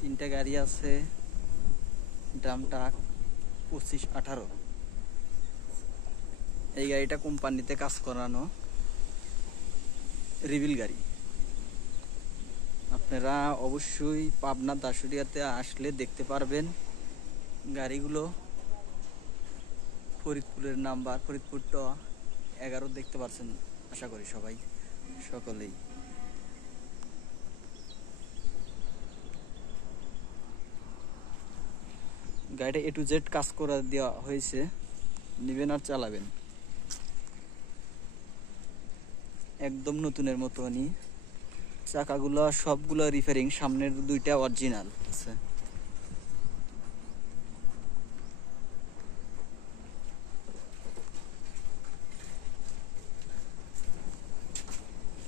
তিনটা গাড়ি আছে, ড্রাম ট্রাক 2518। এই গাড়িটা কোম্পানিতে কাজ করানো রিভিল গাড়ি। আপনারা অবশ্যই পাবনা দাসুরিয়াতে আসলে দেখতে পারবেন গাড়িগুলো। ফরিদপুরের নাম্বার, ফরিদপুর ট 11 দেখতে পাচ্ছেন আশা করি সবাই, সকলেই। গাড়িটা A to Z কাজ করে দেওয়া হয়েছে, নিবেন আর চালাবেন একদম নতুনের মতনই। চাকাগুলো সবগুলো রিপেয়ারিং, সামনের দুইটা অরিজিনাল আছে।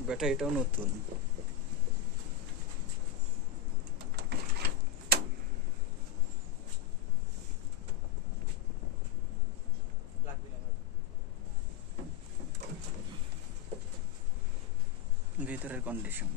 ব্যাটারিটাও নতুন। ভিতরের কন্ডিশন